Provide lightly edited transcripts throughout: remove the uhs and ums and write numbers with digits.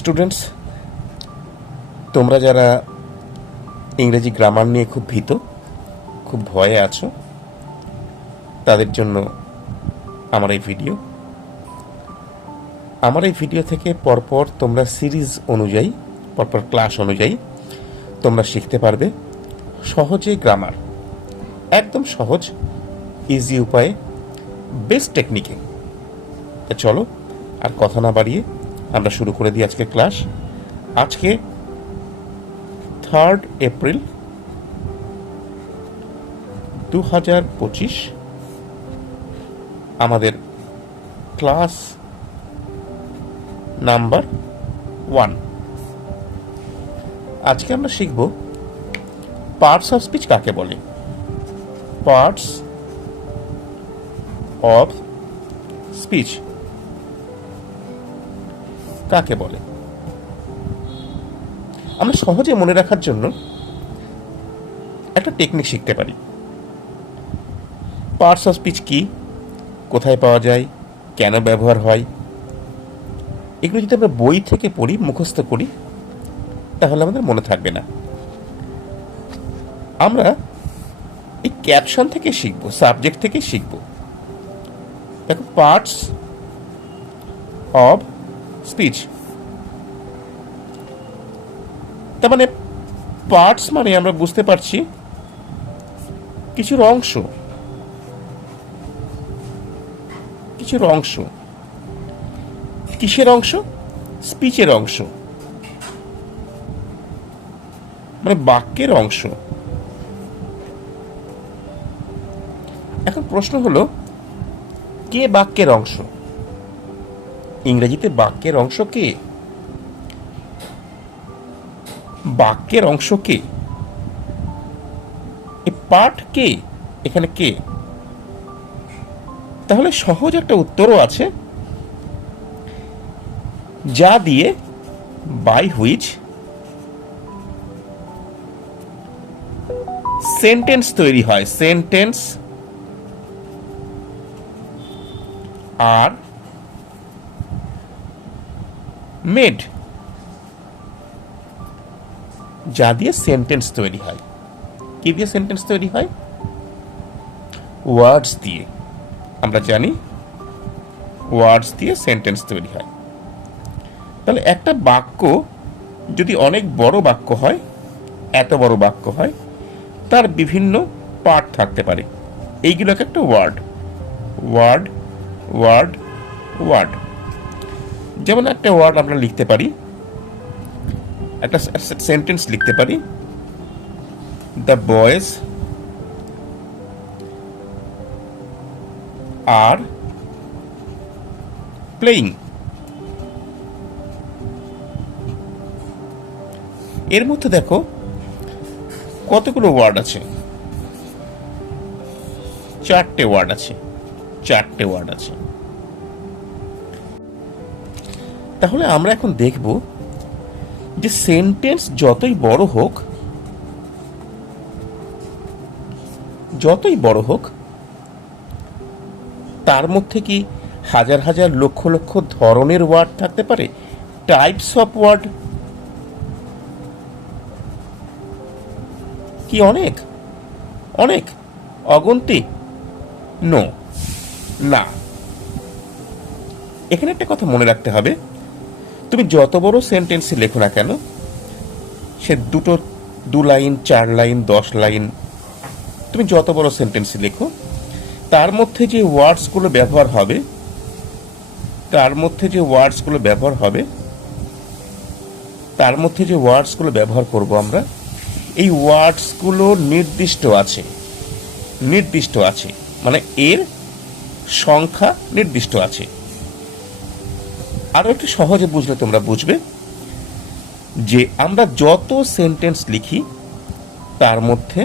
Students, তোমরা যারা ইংরেজি গ্রামার নিয়ে খুব ভীত, খুব ভয়ে আছো, তাদের জন্য আমার এই ভিডিও। আমার এই ভিডিও থেকে পরপর তোমরা সিরিজ অনুযায়ী, পরপর ক্লাস অনুযায়ী তোমরা শিখতে পারবে সহজে গ্রামার, একদম সহজ ইজি উপায়ে, বেস্ট টেকনিকে। চলো আর কথা না বাড়িয়ে আমরা শুরু করে দিই আজকে ক্লাস। আজকে 3 এপ্রিল 2025, আমাদের ক্লাস নাম্বার 1। আজকে আমরা শিখব পার্টস অফ স্পিচ কাকে বলে। পার্টস অফ স্পিচ কাকে বলে আমরা সহজে মনে রাখার জন্য একটা টেকনিক শিখতে পারি। পার্টস অফ স্পিচ কি, কোথায় পাওয়া যায়, কেন ব্যবহার হয়, এগুলো যদি আমরা বই থেকে পড়ি, মুখস্থ করি, তাহলে আমাদের মনে থাকবে না। আমরা এই ক্যাপশন থেকে শিখব, সাবজেক্ট থেকে শিখব। দেখো, পার্টস অফ স্পিচ, তার মানে পার্টস মানে আমরা বুঝতে পারছি কিছুর অংশ, কিছুর অংশ। কিসের অংশ? স্পিচের অংশ, মানে বাক্যের অংশ। এখন প্রশ্ন হলো, কে বাক্যের অংশ? ইংরেজিতে বাক্যের অংশ কে? বাক্যের অংশ কে? এই পার্ট কে? এখানে কে? তাহলে সহজ একটা উত্তরও আছে, যা দিয়ে, বাই হুইচ সেন্টেন্স তৈরি হয়। সেন্টেন্স আর মেড, যা দিয়ে সেন্টেন্স তৈরি হয়। কি দিয়ে সেন্টেন্স তৈরি হয়? ওয়ার্ডস দিয়ে। আমরা জানি ওয়ার্ডস দিয়ে সেন্টেন্স তৈরি হয়। তাহলে একটা বাক্য যদি অনেক বড় বাক্য হয়, এত বড় বাক্য হয়, তার বিভিন্ন পার্ট থাকতে পারে। এইগুলোকে একটা ওয়ার্ড, ওয়ার্ড, ওয়ার্ড, ওয়ার্ড। যেমন একটা ওয়ার্ড আমরা লিখতে পারি, একটা সেন্টেন্স লিখতে পারি, দ্য বয়েজ আর প্লেয়িং। এর মধ্যে দেখো কতগুলো ওয়ার্ড আছে? 4টে ওয়ার্ড আছে, 4টে ওয়ার্ড আছে। তাহলে আমরা এখন দেখব যে সেন্টেন্স যতই বড় হোক, যতই বড় হোক, তার মধ্যে কি হাজার হাজার লক্ষ লক্ষ ধরনের ওয়ার্ড থাকতে পারে? টাইপস অফ ওয়ার্ড কি অনেক, অনেক, অগন্তি? নো, না। এখানে একটা কথা মনে রাখতে হবে, তুমি যত বড় সেন্টেন্স লেখো না কেন, সে 2 লাইন, 4 লাইন, 10 লাইন, তুমি যত বড় সেন্টেন্স লেখো, তার মধ্যে যে ওয়ার্ডসগুলো ব্যবহার হবে, তার মধ্যে যে ওয়ার্ডসগুলো ব্যবহার হবে, তার মধ্যে যে ওয়ার্ডসগুলো ব্যবহার করব আমরা, এই ওয়ার্ডসগুলো নির্দিষ্ট আছে, নির্দিষ্ট আছে, মানে এর সংখ্যা নির্দিষ্ট আছে। আরো একটু সহজে বুঝলে তোমরা বুঝবে যে আমরা যত সেন্টেন্স লিখি, তার মধ্যে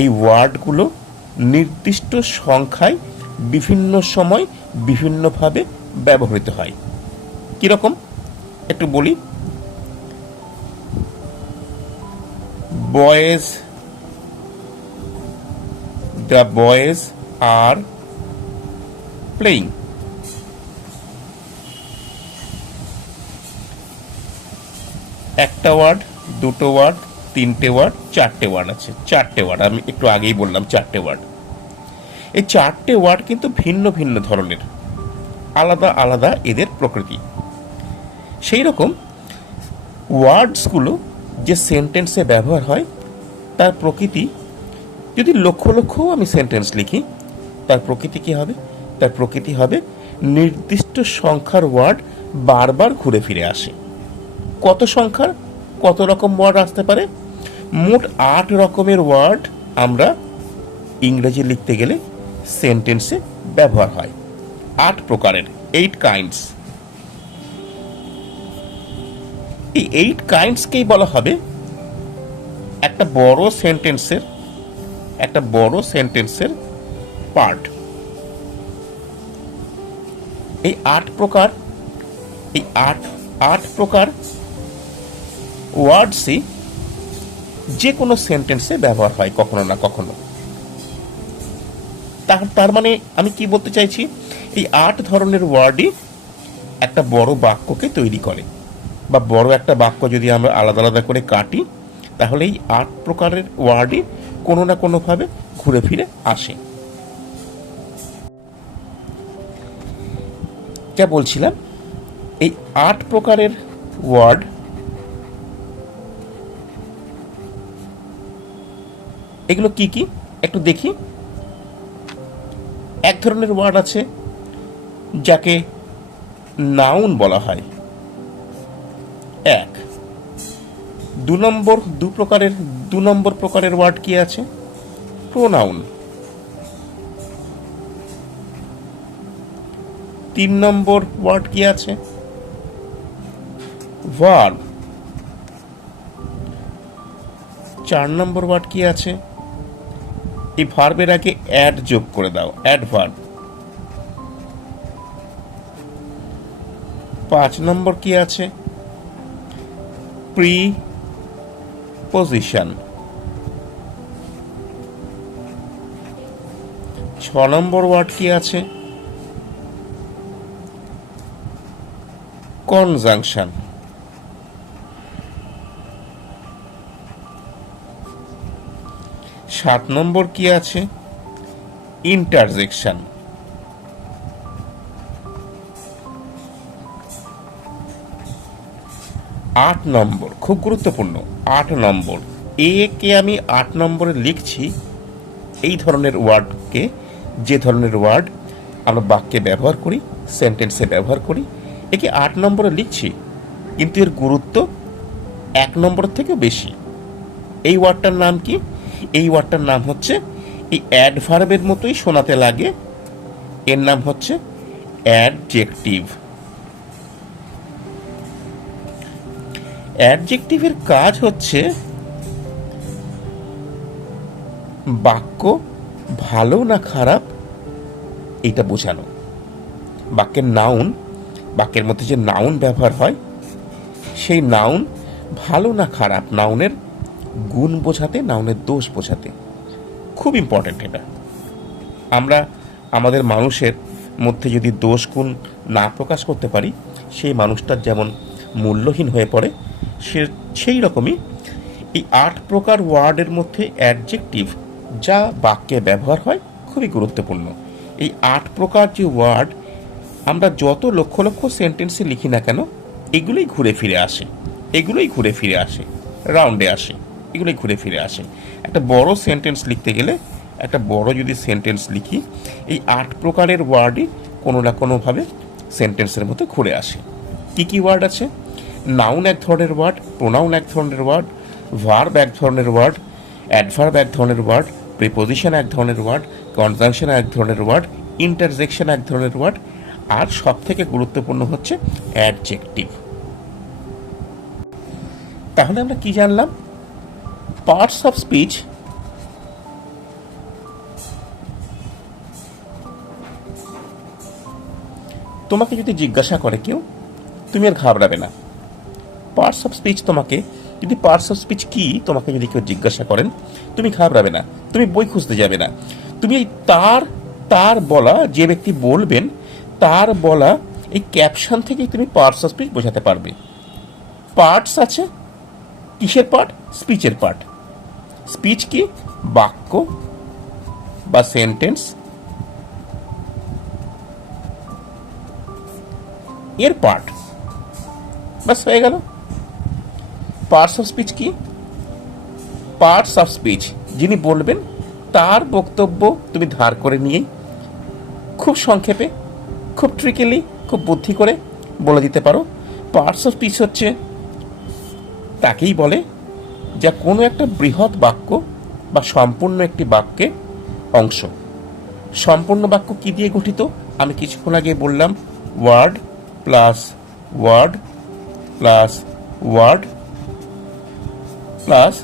এই ওয়ার্ডগুলো নির্দিষ্ট সংখ্যায় বিভিন্ন সময় বিভিন্নভাবে ব্যবহৃত হয়। কিরকম একটু বলি। Boys, the boys are playing. একটা ওয়ার্ড, দুটো ওয়ার্ড, তিনটে ওয়ার্ড, চারটে ওয়ার্ড আছে। চারটে ওয়ার্ড, আমি একটু আগেই বললাম চারটে ওয়ার্ড। এই চারটে ওয়ার্ড কিন্তু ভিন্ন ভিন্ন ধরনের, আলাদা আলাদা এদের প্রকৃতি। সেই রকম ওয়ার্ডসগুলো যে সেন্টেন্সে ব্যবহার হয় তার প্রকৃতি, যদি লক্ষ লক্ষ আমি সেন্টেন্স লিখি তার প্রকৃতি কী হবে? তার প্রকৃতি হবে নির্দিষ্ট সংখ্যার ওয়ার্ড বারবার ঘুরে ফিরে আসে। কত সংখ্যার, কত রকম ওয়ার্ড আসতে পারে? মোট 8 রকমের ওয়ার্ড আমরা ইংরেজি লিখতে গেলে সেন্টেন্সে ব্যবহার হয়। 8 প্রকারের, 8 কাইন্ডস। এই 8 কাইন্ডসকেই বলা হবে একটা বড় সেন্টেন্সের পার্ট। এই 8 প্রকার ওয়ার্ডসই যে কোনো সেন্টেন্সে ব্যবহার হয় কখনো না কখনো। তার মানে আমি কি বলতে চাইছি, এই 8 ধরনের ওয়ার্ডই একটা বড় বাক্যকে তৈরি করে, বা বড় একটা বাক্য যদি আমরা আলাদা আলাদা করে কাটি তাহলে এই 8 প্রকারের ওয়ার্ডই কোনো না কোনোভাবে ঘুরে ফিরে আসে। যা বলছিলাম, এই 8 প্রকারের ওয়ার্ড এগুলো কি কি একটু দেখি। এক ধরনের ওয়ার্ড আছে যাকে নাউন বলা হয়, 1। 2 নম্বর প্রকারের ওয়ার্ড কি আছে? প্রোনাউন। 3 নম্বর ওয়ার্ড কি আছে? ভার্ব। 4 নম্বর ওয়ার্ড কি আছে? এই ভার্বের আগে অ্যাড যোগ করে দাও, অ্যাডভার্ব। 5 নম্বর কি আছে? প্রিপজিশন। 6 নম্বর ওয়ার্ড কি আছে? কনজাংশন। 7 নম্বর কি আছে? ইন্টারজেকশন। 8 নম্বর খুব গুরুত্বপূর্ণ, 8 নম্বর এ কে আমি 8 নম্বরে লিখছি। এই ধরনের ওয়ার্ডকে, যে ধরনের ওয়ার্ড আমরা বাক্যে ব্যবহার করি, সেন্টেন্সে ব্যবহার করি, একে 8 নম্বরে লিখছি, কিন্তু এর গুরুত্ব 1 নম্বর থেকেও বেশি। এই ওয়ার্ডটার নাম কি? এই ওয়ার্ডটার নাম হচ্ছে, এই অ্যাডভার্বের মতোই শোনাতে লাগে, এর নাম হচ্ছে অ্যাডজেক্টিভ। অ্যাডজেক্টিভের কাজ হচ্ছে বাক্য ভালো না খারাপ এটা বোঝানো। বাক্যের মধ্যে যে নাউন ব্যবহার হয়, সেই নাউন ভালো না খারাপ, নাউনের গুণ বোঝাতে, নাউনের দোষ বোঝাতে। খুব ইম্পর্ট্যান্ট এটা। আমরা আমাদের মানুষের মধ্যে যদি দোষ গুণ না প্রকাশ করতে পারি, সেই মানুষটার যেমন মূল্যহীন হয়ে পড়ে, সেই রকমই এই 8 প্রকার ওয়ার্ডের মধ্যে অ্যাডজেক্টিভ যা বাক্যে ব্যবহার হয় খুবই গুরুত্বপূর্ণ। এই 8 প্রকার যে ওয়ার্ড আমরা যত লক্ষ লক্ষ সেন্টেন্সে লিখি না কেন, এগুলোই ঘুরে ফিরে আসে, রাউন্ডে আসে, এগুলোই ঘুরে ফিরে আসে। একটা বড় সেন্টেন্স লিখতে গেলে, একটা বড় যদি সেন্টেন্স লিখি, এই 8 প্রকারের ওয়ার্ডই কোনো না কোনোভাবে সেন্টেন্সের মধ্যে ঘুরে আসে। কি কি ওয়ার্ড আছে? নাউন এক ধরনের ওয়ার্ড, প্রোনাউন এক ধরনের ওয়ার্ড, ভার্ব এক ধরনের ওয়ার্ড, অ্যাডভার্ব এক ধরনের ওয়ার্ড, প্রিপোজিশন এক ধরনের ওয়ার্ড, কনজাংশন এক ধরনের ওয়ার্ড, ইন্টারজেকশন এক ধরনের ওয়ার্ড, আর সব থেকে গুরুত্বপূর্ণ হচ্ছে অ্যাডজেক্টিভ। তাহলে আমরা কি জানলাম? পার্টস অফ স্পিচ তোমাকে যদি জিজ্ঞাসা করে কেউ, তুমি আর ঘাবড়াবে না। পার্টস অফ স্পিচ কি তোমাকে যদি কেউ জিজ্ঞাসা করেন, তুমি ঘাবড়াবে না, তুমি বই খুঁজতে যাবে না। তুমি তার বলা, যে ব্যক্তি বলবেন তার বলা এই ক্যাপশন থেকেই তুমি পার্টস অফ স্পিচ বোঝাতে পারবে। পার্টস আছে, কিসের পার্ট? স্পিচের পার্ট। স্পিচ কি? বাক্য বা সেন্টেন্স এর পার্ট। বাস হয়ে গেল। পার্টস অফ স্পিচ কি? পার্টস অফ স্পিচ, যিনি বলবেন তার বক্তব্য তুমি ধার করে নিয়েই খুব সংক্ষেপে, খুব ট্রিকিলি, খুব বুদ্ধি করে বলে দিতে পারো। পার্টস অফ স্পিচ হচ্ছে তাকেই বলে যা কোনো একটা বৃহৎ বাক্য বা সম্পূর্ণ একটি বাক্যের অংশ। সম্পূর্ণ বাক্য কি দিয়ে গঠিত? আমি কিছুক্ষণ আগে বললাম, word plus word plus word plus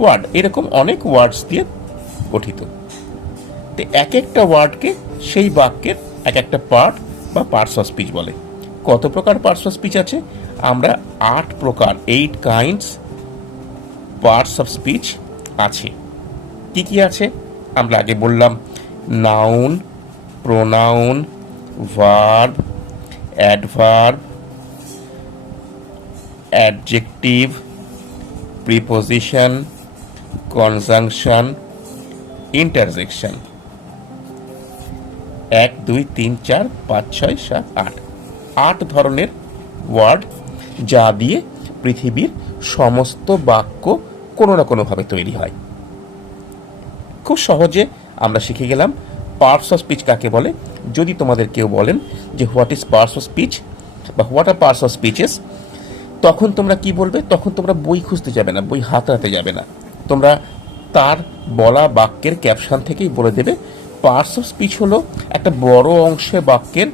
word, এরকম অনেক ওয়ার্ডস দিয়ে গঠিত। তো এক একটা ওয়ার্ডকে সেই বাক্যের এক একটা পার্ট বা পার্টস অফ স্পিচ বলে। কত প্রকার পার্টস অফ স্পিচ আছে? আমরা 8 প্রকার, 8 কাইন্ডস পার্টস অফ স্পিচ আছে। কি কি আছে? আমরা আগে বললাম noun, pronoun, verb, adverb, adjective, preposition, conjunction, interjection. 1 2 3 4 5 6 7 8, 8 ধরনের ওয়ার্ড যা দিয়ে পৃথিবীর সমস্ত বাক্য কোনো না কোনোভাবে তৈরি হয়। খুব সহজে আমরা শিখে গেলাম পার্টস অফ স্পিচ কাকে বলে। যদি তোমাদের কেউ বলেন যে what is parts of speech বা what are parts of speeches, তখন তোমরা কি বলবে? তখন তোমরা বই খুঁজতে যাবে না, বই হাতাতে যাবে না, তোমরা তার বলা বাক্যের ক্যাপশন থেকেই বলে দেবে পার্টস অফ স্পিচ হলো একটা বড় অংশে বাক্যের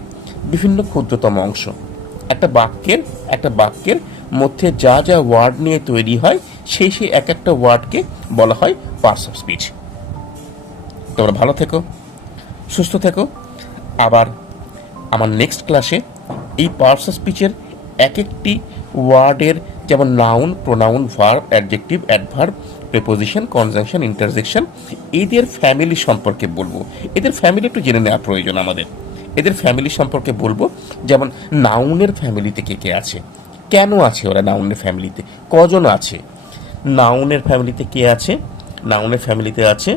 বিভিন্ন ক্ষুদ্রতম অংশ। একটা বাক্যের মধ্যে যা যা ওয়ার্ড নিয়ে তৈরি হয় সেই এক একটা ওয়ার্ডকে বলা হয় পার্টস অফ স্পিচ। তোমরা ভালো থেকো, সুস্থ থেকো। আবার আমার নেক্সট ক্লাসে এই পার্টস অফ স্পিচের এক একটি ওয়ার্ডের, যেমন noun, pronoun, verb, adjective, adverb, preposition, conjunction, interjection, এদের ফ্যামিলি সম্পর্কে বলবো। এদের ফ্যামিলি একটু জেনে নেওয়া প্রয়োজন আমাদের। এদের ফ্যামিলি সম্পর্কে বলবো, যেমন নাউনের ফ্যামিলিতে কে কে আছে, কেন আছে ওরা নাউনের ফ্যামিলিতে, কজন আছে। নাউনের ফ্যামিলিতে কে আছে? নাউনের ফ্যামিলিতে আছে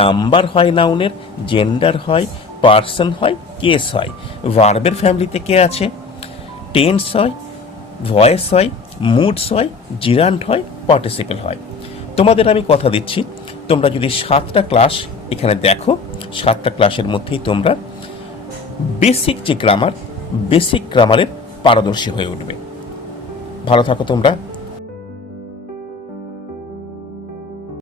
নাম্বার হয় নাউনের, জেন্ডার হয়, পার্সন হয়, কেস হয়। ভার্বের ফ্যামিলিতে কে আছে? টেন্স হয়, ভয়েস হয়, মুডস হয়, জিরান্ট হয়, পার্টিসিপেল হয়। তোমাদের আমি কথা দিচ্ছি, তোমরা যদি 7টা ক্লাস এখানে দেখো, 7টা ক্লাসের মধ্যেই তোমরা বেসিক গ্রামারের পারদর্শী হয়ে উঠবে। ভালো থাকো তোমরা।